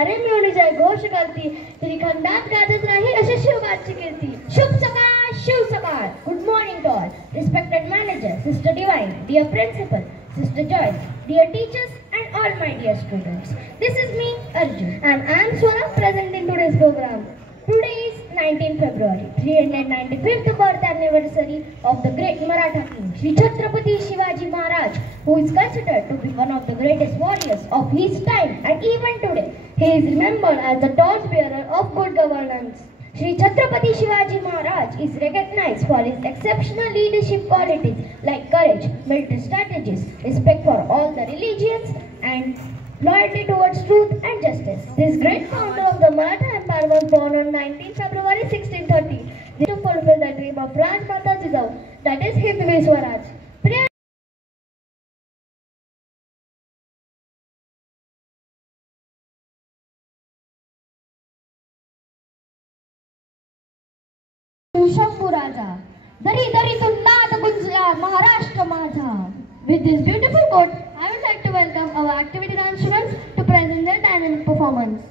सारे मिळून जयघोष करती, तरी खंडात गाजत राहील अशी शिवबाची कीर्ती. शुभ सकाळ, शिव सकाळ. Good morning to all. Respected manager, Sister Divine, dear principal, Sister Joyce, dear teachers and all my dear students. This is me, Arjun, and I am Swara present in today's program. Today is 19th February, 395th birth anniversary of the great Maratha king, Shri Chhatrapati Shivaji Maharaj, who is considered to be one of the greatest warriors of his time, and even today, he is remembered as the torchbearer of good governance. Shri Chhatrapati Shivaji Maharaj is recognized for his exceptional leadership qualities like courage, military strategies, respect for all the religions, and loyalty towards truth and justice. This great founder of the Maratha Empire was born on 19 February 1630. To fulfill the dream of Rajmata Jidau, that is Hindvi Swaraj. Shambhu Raja, दरी दरीतून नाद गुंजला महाराष्ट्र माझा. With this beautiful quote, I would like to welcome our activity dance students to present their dynamic performance.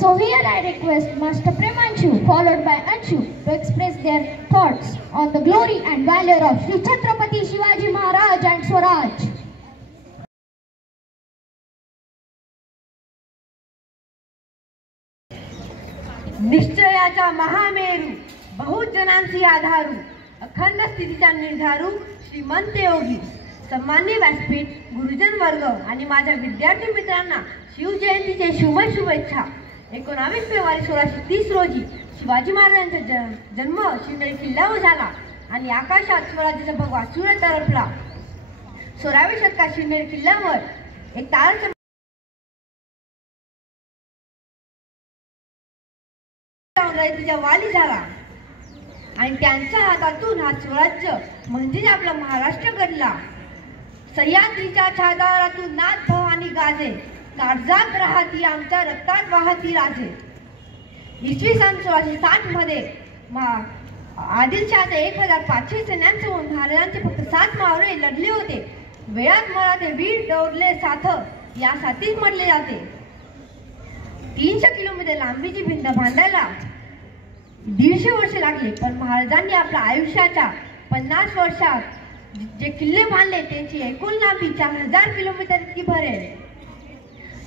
So here I request Master Premanshu followed by Anshu to express their thoughts on the glory and valor of Shri Chhatrapati Shivaji Maharaj and Swaraj. निश्चयाचा Mahameru, बहुजनांची आधारू, अखंड स्थितीचा निर्धारू, श्रीमंत योगी, सन्माननीय व्यासपीठ, गुरुजन वर्ग आणि माझ्या विद्यार्थी मित्रांना शिवजयंतीचे शुभेच्छा. 19 फेब्रुवारी 1630 रोजी शिवाजी महाराजांचा जन्म शिवनेरी किल्ल्यावर झाला आणि आकाशात स्वराज्याचा भगवा सूर्य तरफला. 16व्या शतकात शिवनेरी किल्ल्यावर एक ताराचा तिच्या वाली झाला आणि त्यांच्या हातातून हा स्वराज्य म्हणजे आपला महाराष्ट्र घडला. सह्याद्रीच्या छातावरातून नाथ भवानी गाजे, काळजात राहती आमच्या रक्तात वाहती राजे. इसवी सन 1660 मध्ये आदिलशहाच्या 1500 सैन्यांसमोर महाराजांचे फक्त 7 मावळे लढले होते. वेळात मराठे वीर दौडले साथ यासाठी म्हटले जाते. 300 किलोमीटर लांबीची भिंत बांधायला 150 वर्षे लागले, पण महाराजांनी आपल्या आयुष्याच्या 50 वर्षात जे किल्ले बांधले त्यांची एकूण लांबी 4000 किलोमीटर इतकी भरेल.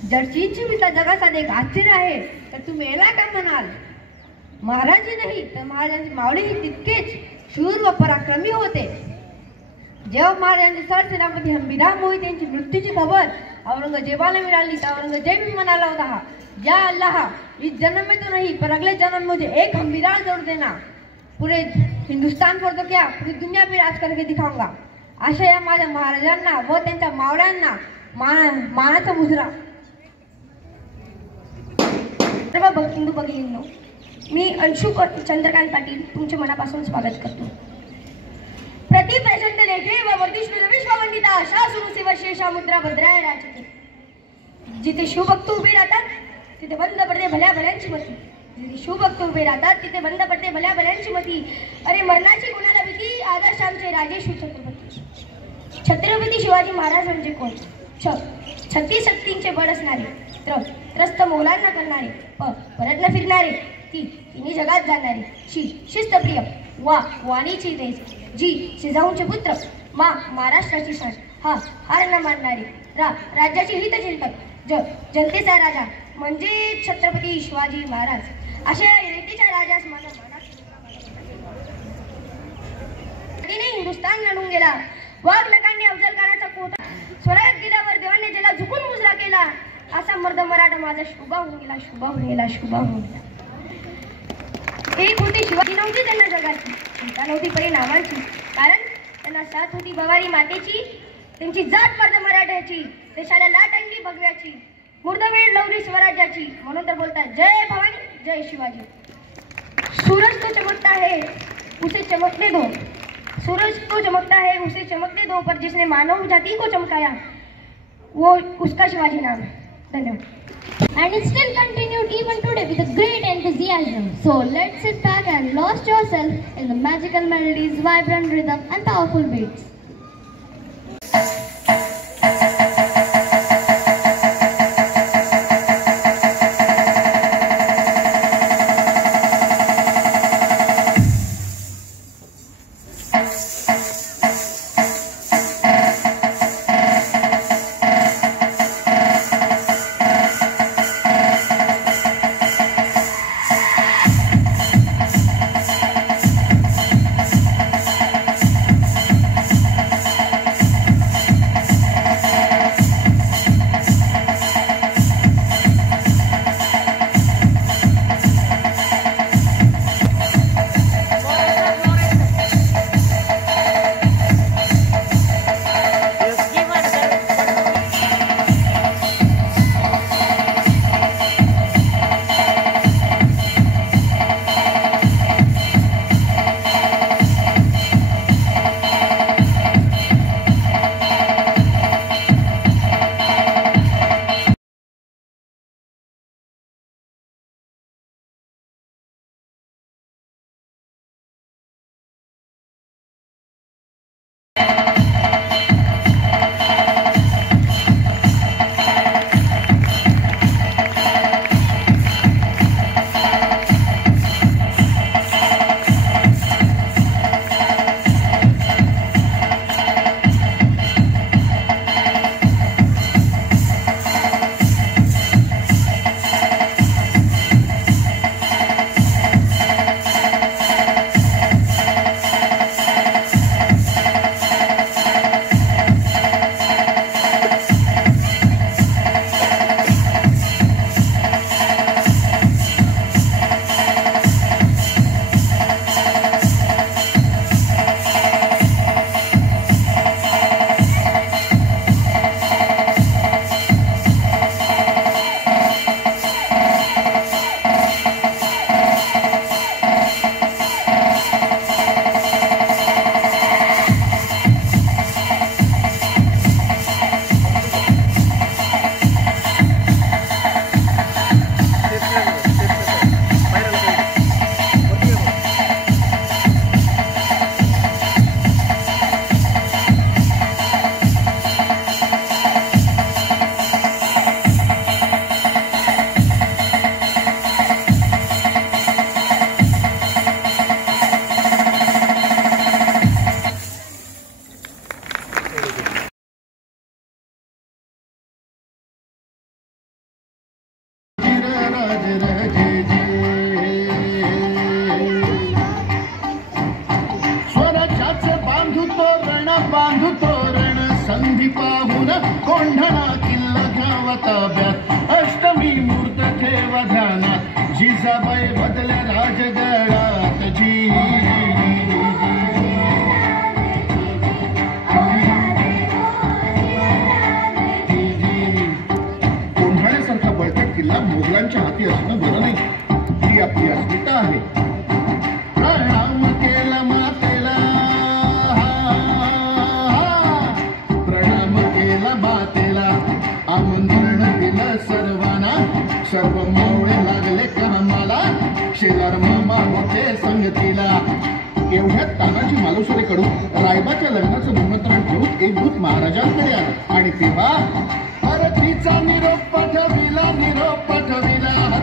जर चिंचविता जगाचा एक आश्चर्य आहे तर तुम्ही याला काय म्हणाल? महाराजही नाही तर महाराजांचे मावळेही तितकेच शूर व पराक्रमी होते. जेव्हा महाराजांचे सरसेनापती हंबीरराव मोहिते यांची मृत्यूची खबर औरंगजेबाला मिळाली तर औरंगजेब म्हणाला होता, या अल्लाह इस जन्म में तो नहीं पर अगले जन्म में मुझे एक हंबीरराव जोड़ देना. पूरे हिंदुस्तान पर तो क्या पूरी दुनिया पे राज करके दिखाऊंगा. अशा या माझ्या महाराजांना व त्यांच्या मावळ्यांना मानाचा मुजरा. हिंदू भगिनींनो, मी अंशु चंद्रकांत पाटील तुमचे मनापासून स्वागत करतो. प्रतिप्रचंड लेखे व वर्धिष्णू विश्ववंदिता शासुर शिव शेषा मुद्रा भद्राय राजते. जिथे शिवभक्त उभे राहतात तिथे बंद पडते भल्या भल्यांची मती. जिथे शिवभक्त उभे राहतात तिथे बंद पडते भल्या भल्यांची मती. अरे मरणाची कोणाला भीती, आदर्श आमचे राजे शिवछत्रपती. छत्रपती शिवाजी महाराज म्हणजे कोण? 36 शक्तींचे बळ असणारे, त्रस्त मौलांना करणारे, परत न फिरणारे, तिन्ही जगात जाणारे, शिस्तप्रिय, वाणीची रेस, जी जिजाऊंचे पुत्र, महाराष्ट्राची शान, हार न मानणारे, राज्याचे हितचिंतक, जनतेचा राजा म्हणजे छत्रपती शिवाजी महाराज. अशा रीतीच्या राजास माझा हिंदुस्थान लढून गेला. वाघ नकांनी अफजल खानाचा कोटा स्वराज्यात गेल्यावर देवाने ज्याला झुकून मुजरा केला, असा मर्द मराठा माझा शुभा होऊन गेला, शुभा होऊन गेला, शुभा होऊन गेला. एक होती शिवाजी नव्हती त्यांना जगाची, चिंता नव्हती परिणामांची, कारण त्यांना साथ होती भवानी मातेची. त्यांची जात मर्द मराठ्याची, देशाला लाट आणली भगव्याची, मुर्दवेळ लवली स्वराज्याची. म्हणून तर बोलतात जय भवानी जय शिवाजी. सूरज तो चमकता है उसे चमकने दो, सूरज तो चमकता है उसे चमकने दो, पर जिसने मानव जाति को चमकाया वो उसका शिवाजी नाम है. धन्यवाद. And it still continued even today with a great enthusiasm. So let's sit back and lost yourself in the magical melodies, vibrant rhythm and powerful beats. पाहून कोंढणा किल्ला घ्यावा ताब्यात अष्टमी मूर्त ठेवा ध्यानात जिजाबाई बदल्या राजगडात जी कोंढाण्यासारखा बळकट किल्ला मोगलांच्या हाती असणं बरं नाही. ही आपली अस्मिता आहे. प्रणाम केला मातेला, प्रणाम केला मातेला, आमंत्रण दिलं सर्वांना, सर्व मावळे लागले कामाला, शेलार मामा होते संगतीला. एवढ्यात तानाजी मालुसरेकडून रायबाच्या लग्नाचं निमंत्रण घेऊन एक दूत महाराजांकडे आलं आणि तेव्हा आरतीचा निरोप पाठविला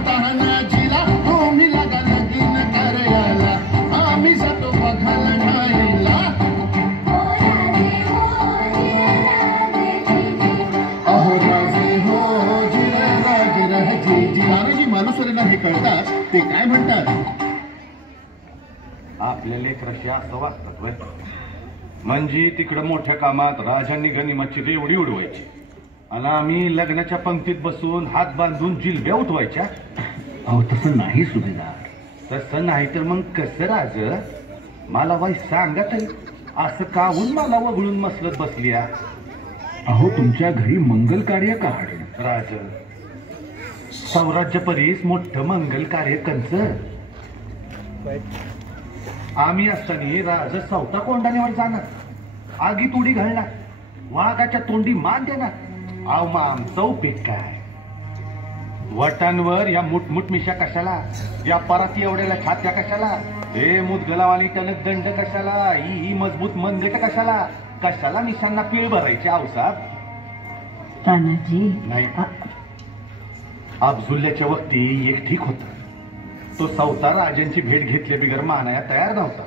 तानाजीला, तुम्ही लागा लगीन करायला, आम्ही जातो बघायला नाहीला. अहो राजे हो जी. तानाजी मालुसरेला हे कळतात ते काय म्हणतात, आपल्या लेकराशी असं वागतात वय. म्हणजे तिकडं मोठ्या कामात राजांनी गनिमाची रेवडी उडवायची आणि आम्ही लग्नाच्या पंक्तीत बसून हात बांधून जिलब्या उठवायच्या. अहो तसं नाही सुभेदार. तसं नाही तर मग कसं राज, मला बाई सांगा तरी असं काहून मला वगळून मसलत बसलिया. अहो तुमच्या घरी मंगल कार्य काढ राज, सौराज्य परीस मोठं मंगल कार्य कंच. आम्ही असताना राज चौथा कोंढाण्यावर जाणार, आगीत उडी घालणार, वाघाच्या तोंडी मान देणार. अहो मग आमचा उपयोग काय? वटांवर या मुठमुठ मिशा कशाला, या पराती एवढ्याला छात्या कशाला, हे मुदगलावाली टणक दंड कशाला, ही मजबूत मनगट कशाला, कशाला मिशांना पीळ भरायची आवसाब. तानाजी नाही, अब्जुल्ल्याच्या वक्ती एक ठीक होत. तो सौता राजांची भेट घेतल्या बिगर मानाया तयार नव्हता.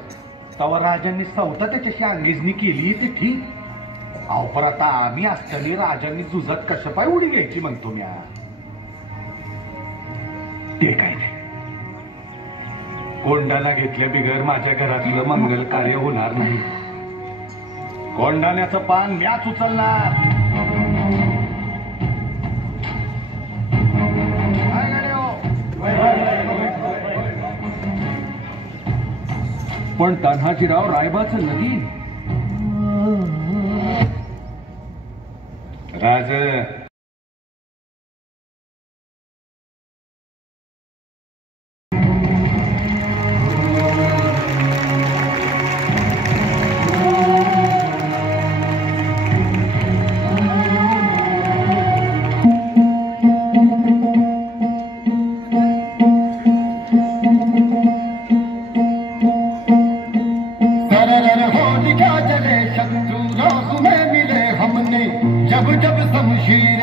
तेव्हा राजांनी सौता त्याच्याशी अंगीजनी केली ते ठीक. अहो पर आता आम्ही असताना राजांनी जुजत कशा पाय उडी घ्यायची म्हणतो मी. ते काय नाही, कोंढाणा घेतल्या बिगर माझ्या घरातलं मंगल कार्य होणार नाही. कोंढाण्याचं पान म्याच उचलणार. पण तान्हाजीराव रायबाचं लगीन. राज, जब जब शमशीर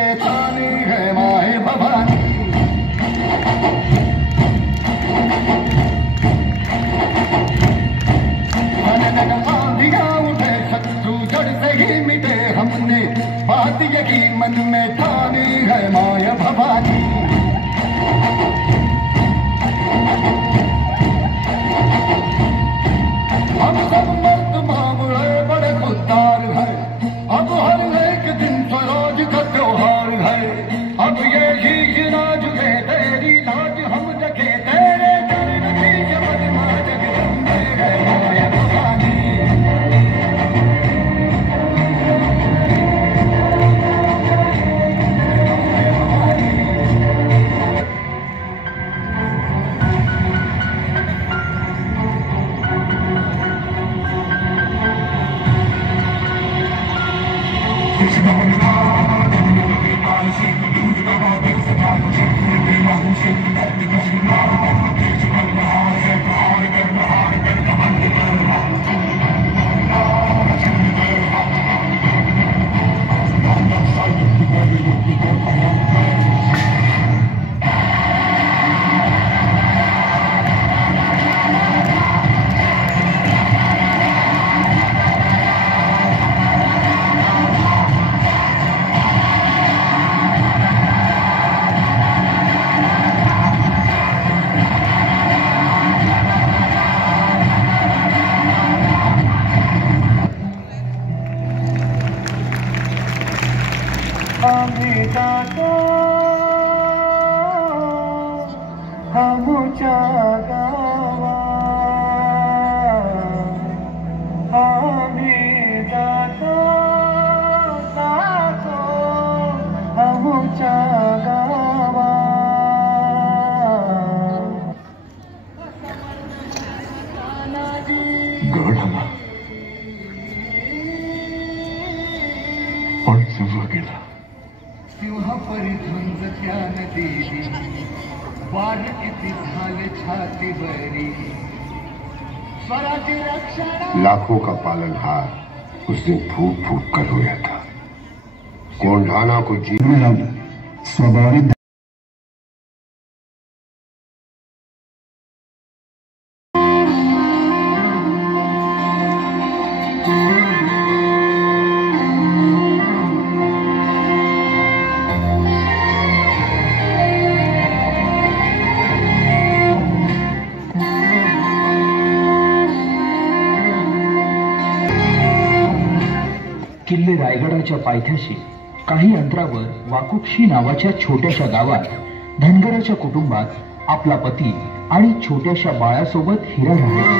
आमच्या गावा आम्ही जातो जातो आमच्या गावा. गड आला पण सगळं गेला. सिंह परिध्वंस त्या नदीने वार किती झाले छाती बरी स्वराज्य रक्षण. लाखों का पालनहार उस दिन फूट फूट कर रोया था. कोंढाना को जीवन लावलं. स्वाभाविक किल्ले रायगडाच्या पायथ्याशी काही अंतरावर वाकुक्षी नावाच्या छोट्याशा गावात धनगराच्या कुटुंबात आपला पती आणि छोट्याशा बाळासोबत हिरा राहायचा.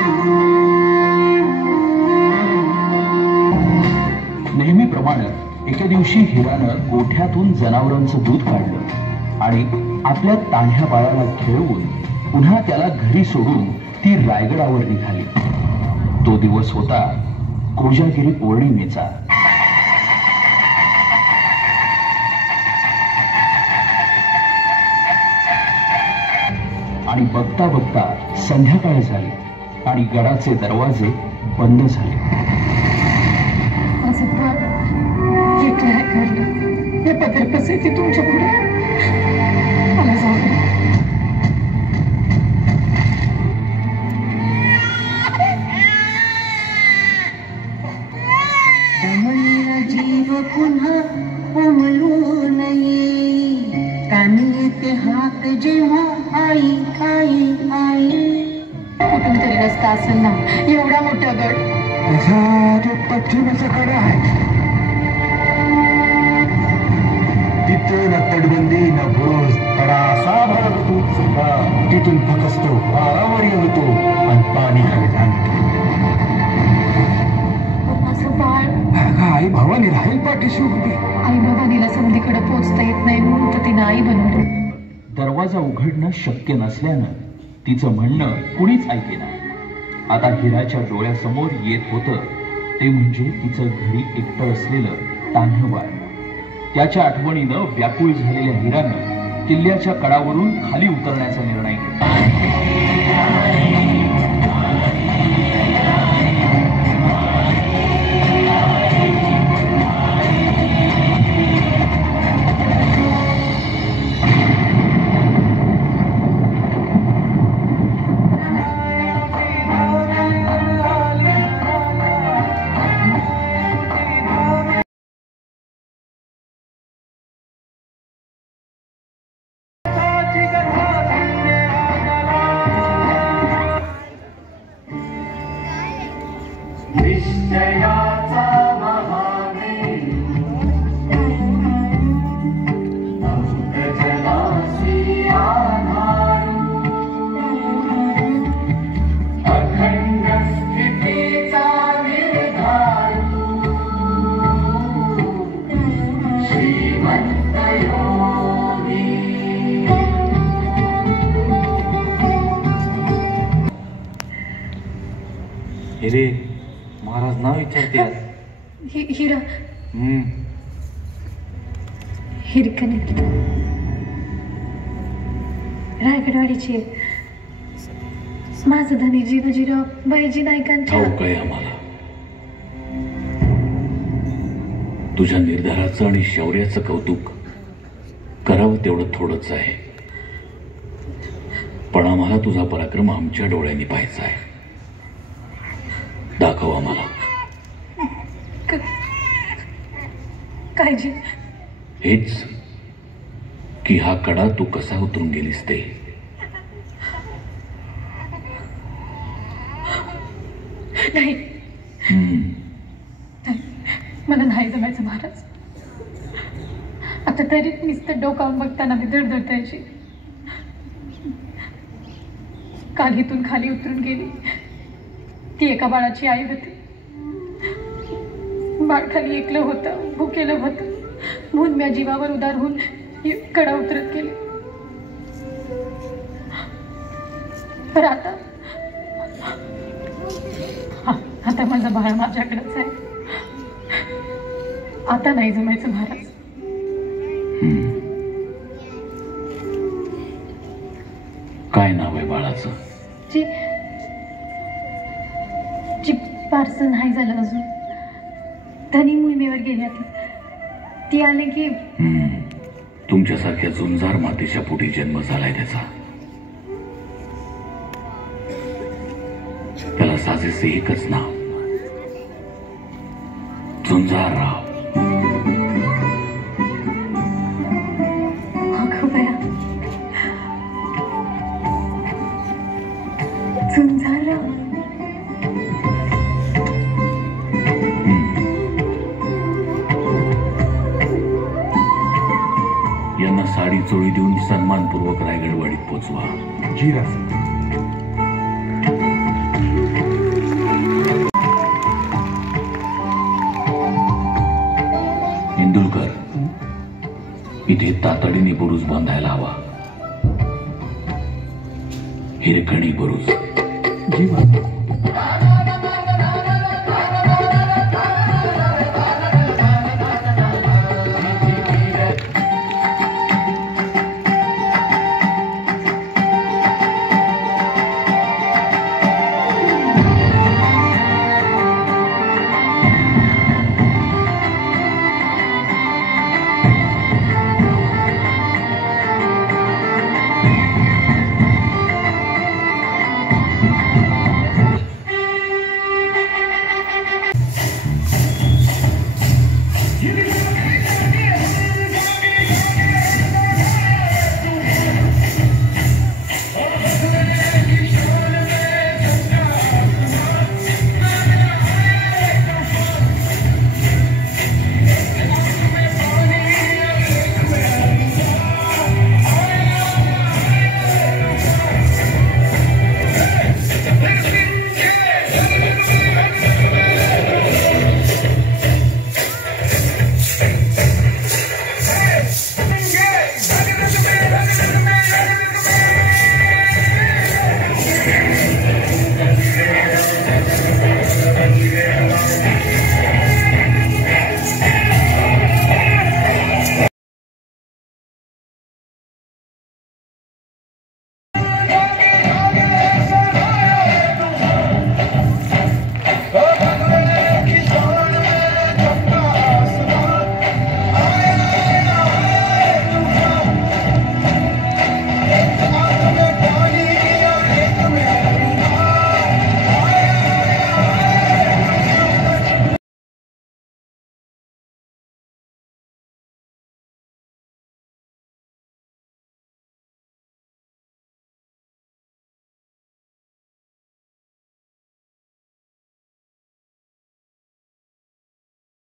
नेहमीप्रमाणे एके दिवशी हिरानं गोठ्यातून जनावरांचं दूध काढलं आणि आपल्या तान्ह्या बाळाला खेळवून पुन्हा त्याला घरी सोडून ती रायगडावर निघाली. तो दिवस होता कोजागिरी पौर्णिमेचा. आणि बघता बघता संध्याकाळ झाली आणि गडाचे दरवाजे बंद झाले. हे पत्र कसे ते तुमच्या पुढे मला जाऊ दे. जीव पुन्हा उमलू नये कानी येते हाक जेव्हा आई आई आई. कुठून तरी रस्ता असेल ना. एवढा मोठा गड त्याचा जो पश्चिमेचा कडा आहे तिथं न तटबंदी न बुरुज कडा असा भरत तू सुद्धा तिथून फकसतो वारावर येतो आणि पाणी खाली आणतो. असं बाळ आई भावानी राहील पाठीशी उभी. आई भवानीला संधीकडे पोचता येत नाही म्हणून तर तिनं आई बनवलं. दरवाजा उघडणं शक्य नसल्यानं तिचं म्हणणं कुणीच ऐकेना. आता हिराच्या डोळ्यासमोर येत होतं ते म्हणजे तिचं घरी एकटं असलेलं तान्हं बाळ. त्याच्या आठवणीनं व्याकुळ झालेल्या हिरानं किल्ल्याच्या कडावरून खाली उतरण्याचा निर्णय घेतला. रे महाराज नाव विचारते आज. हिरा हिरकणी रायगडवाडीची माझं धनी जिरजिरा बैजी नायकांच्या. ठाऊक आहे आम्हाला तुझ्या निर्धाराचं आणि शौर्याचं कौतुक करावं तेवढं थोडंच आहे. पण आम्हाला तुझा पराक्रम आमच्या डोळ्यांनी पाहायचा आहे. दाखव आम्हाला. काय जी? हेच की हा कडा तू कसा उतरून गेलीस ते. नाही मला नाही जमायचं महाराज. आता तरी नुसतं डोकावून बघताना मी धडधडतायची. काल इथून खाली उतरून गेली. ती एका बाळाची आई होती. बाळ खाली एकलं होतं, भुकेलं होतं म्हणून मी जीवावर उदार होऊन कडा उतरत गेले. पण आता माझं बाळ माझ्याकडेच आहे. आता नाही जमायचं महाराज. काय नाव आहे बाळाचं? पार्सल नाही झालं अजून. धनी मोहिमेवर गेल्या ती आले की. तुमच्यासारख्या झुंजार मातेच्या पोटी जन्म झालाय त्याचा. त्याला साजेसे एकच नाव, झुंजारराव. झुंजारराव. यांना साडी चोळी देऊन सन्मानपूर्वक रायगडवाडीत पोचवा. जी राज. इंदुलकर, इथे तातडीने बुरुज बांधायला हवा. हिरकणी बुरुज. जी बाबा.